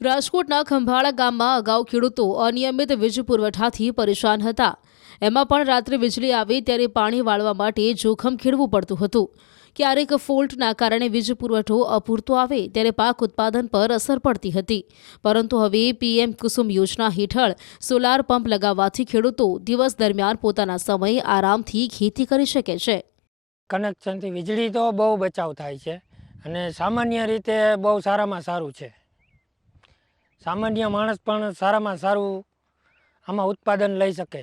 રાજકોટના ખંભાળા ગામમાં અગાઉ ખેડૂતો અનિયમિત વીજ પુરવઠાથી પરેશાન હતા. એમાં પણ રાત્રે વીજળી આવે ત્યારે પાણી વાળવા માટે જોખમ ખેડવું પડતું હતું. ક્યારેક ફોલ્ટના કારણે વીજ પુરવઠો અપૂરતો આવે ત્યારે પાક ઉત્પાદન પર અસર પડતી હતી. પરંતુ હવે પીએમ કુસુમ યોજના હેઠળ સોલાર પંપ લગાવવાથી ખેડૂતો દિવસ દરમિયાન પોતાના સમય આરામથી ખેતી કરી શકે છે. કનેક્શનથી વીજળી તો બહુ બચાવ થાય છે અને સામાન્ય રીતે બહુ સારામાં સારું છે. સામાન્ય માણસ પણ સારામાં સારું આમાં ઉત્પાદન લઈ શકે.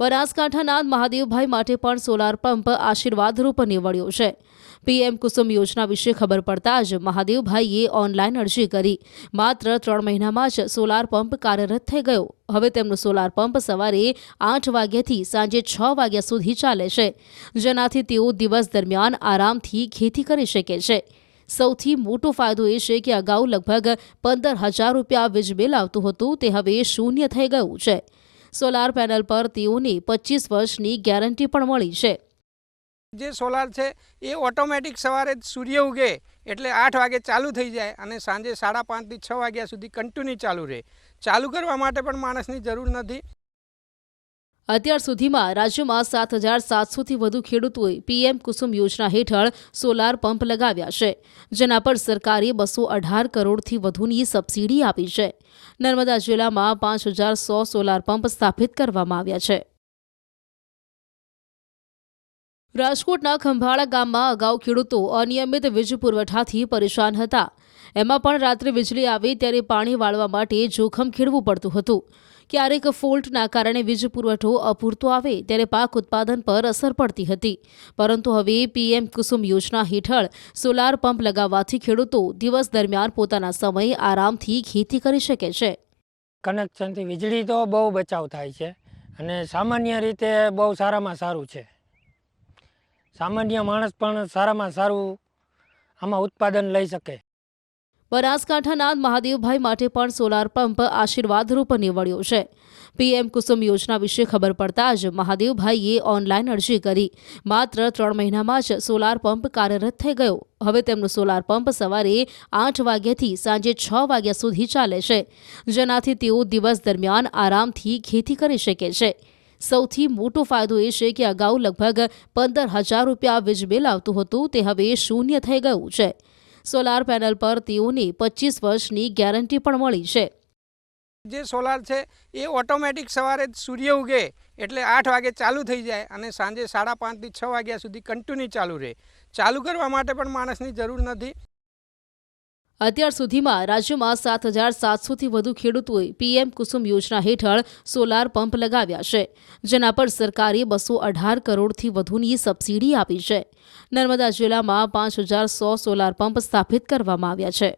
બનાસકાંઠાના મહાદેવભાઈ માટે પણ સોલાર પંપ આશીર્વાદરૂપ નીવડ્યો છે. પીએમ કુસુમ યોજના વિશે ખબર પડતા જ મહાદેવભાઈએ ઓનલાઈન અરજી કરી. માત્ર 3 મહિનામાં જ સોલાર પંપ કાર્યરત થઈ ગયો. હવે તેમનો સોલાર પંપ સવારે 8 વાગ્યાથી સાંજે 6 વાગ્યા સુધી ચાલે છે, જેનાથી તેઓ દિવસ દરમિયાન આરામથી ખેતી કરી શકે છે. સૌથી મોટો ફાયદો એ છે કે અગાઉ લગભગ 15,000 રૂપિયા વીજ બિલ આવતું હતું, તે હવે શૂન્ય થઈ ગયું છે. સોલાર પેનલ પર તેઓને 25 વર્ષની ગેરંટી પણ મળી છે. જે સોલાર છે એ ઓટોમેટિક સવારે સૂર્ય ઉગે એટલે 8 વાગે ચાલુ થઈ જાય અને સાંજે 5:30 થી 6 વાગ્યા સુધી કન્ટિન્યુ ચાલુ રહે. ચાલુ કરવા માટે પણ માણસની જરૂર નથી. અત્યાર સુધીમાં રાજ્યમાં 7,700થી વધુ ખેડૂતોએ પીએમ કુસુમ યોજના હેઠળ સોલાર પંપ લગાવ્યા છે, જેના પર સરકારે 218 કરોડથી વધુની સબસિડી આપી છે. નર્મદા જિલ્લામાં 5,100 સોલાર પંપ સ્થાપિત કરવામાં આવ્યા છે. રાજકોટના ખંભાળા ગામમાં અગાઉ ખેડૂતો અનિયમિત વીજ પુરવઠાથી પરેશાન હતા. એમાં પણ રાત્રે વીજળી આવે ત્યારે પાણી વાળવા માટે જોખમ ખેડવું પડતું હતું. ક્યારેક ફોલ્ટના કારણે વીજ પુરવઠો અપૂરતો આવે ત્યારે પાક ઉત્પાદન પર અસર પડતી હતી. પરંતુ હવે પીએમ કુસુમ યોજના હેઠળ સોલાર પંપ લગાવવાથી ખેડૂતો દિવસ દરમિયાન પોતાના સમય આરામથી ખેતી કરી શકે છે. કનેક્શનથી વીજળી તો બહુ બચાવ થાય છે અને સામાન્ય રીતે બહુ સારામાં સારું છે. સામાન્ય માણસ પણ સારામાં સારું આમાં ઉત્પાદન લઈ શકે. બનાસકાંઠાના મહાદેવભાઈ માટે પણ સોલાર પંપ આશીર્વાદરૂપ નીવડ્યો છે. પીએમ કુસુમ યોજના વિશે ખબર પડતા જ મહાદેવભાઈએ ઓનલાઈન અરજી કરી. માત્ર 3 મહિનામાં જ સોલાર પંપ કાર્યરત થઈ ગયો. હવે તેમનો સોલાર પંપ સવારે 8 વાગ્યાથી સાંજે 6 વાગ્યા સુધી ચાલે છે, જેનાથી તેઓ દિવસ દરમિયાન આરામથી ખેતી કરી શકે છે. સૌથી મોટો ફાયદો એ છે કે અગાઉ લગભગ 15,000 રૂપિયા વીજ બિલ આવતું હતું, તે હવે શૂન્ય થઈ ગયું છે. સોલાર પેનલ પર તેઓને 25 વર્ષની ગેરંટી પણ મળી છે. જે સોલાર છે એ ઓટોમેટિક સવારે સૂર્ય ઉગે એટલે 8 વાગે ચાલુ થઈ જાય અને સાંજે 5:30 થી 6 વાગ્યા સુધી કન્ટિન્યુ ચાલુ રહે. ચાલુ કરવા માટે પણ માણસની જરૂર નથી. અત્યાર સુધીમાં રાજ્યમાં 7,700થી વધુ ખેડૂતોએ પીએમ કુસુમ યોજના હેઠળ સોલાર પંપ લગાવ્યા છે, જેના પર સરકારે 218 કરોડથી વધુની સબસિડી આપી છે. નર્મદા જિલ્લામાં 5,100 સોલાર પંપ સ્થાપિત કરવામાં આવ્યા છે.